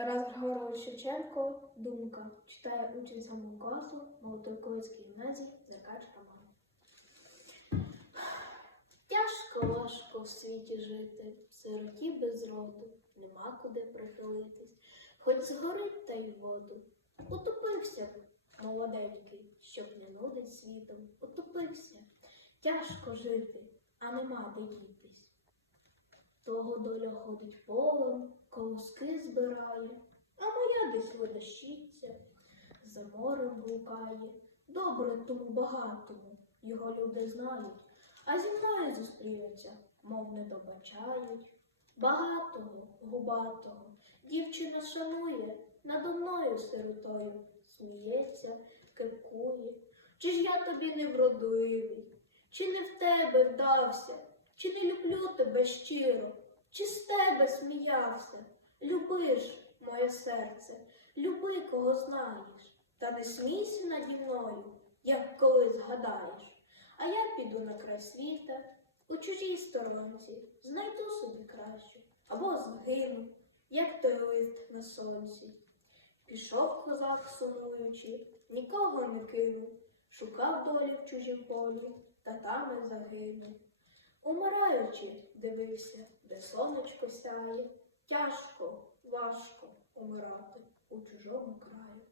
Тарас Григорович Шевченко, думка. Читає учень самого класу Молотовковицькій гімназії Закач Роман. Тяжко важко в світі жити, сироті без роду, нема куди прихилитись, хоч згорить та й воду. Утопився б молоденький, щоб не нудить світом, утопився. Тяжко жити, а нема де дітись. Того доля ходить полем, колоски морем блукає. Добре тому багатому, його люди знають, а зі мною зустрінуться, мов не добачають. Багатого, губатого, дівчина шанує, надо мною сиротою, сміється, кипкує. Чи ж я тобі не вродливий, чи не в тебе вдався, чи не люблю тебе щиро, чи з тебе сміявся? Люби ж, моє серце, люби, кого знаєш, та не смійся наді мною, як коли згадаєш. А я піду на край світа, у чужій сторонці, знайду собі кращу, або згину, як той лист на сонці. Пішов козак сумуючи, нікого не кинув, шукав долі в чужім полі, та там і загинув. Умираючи, дивився, де сонечко сяє, тяжко, важко умирати у чужому краї.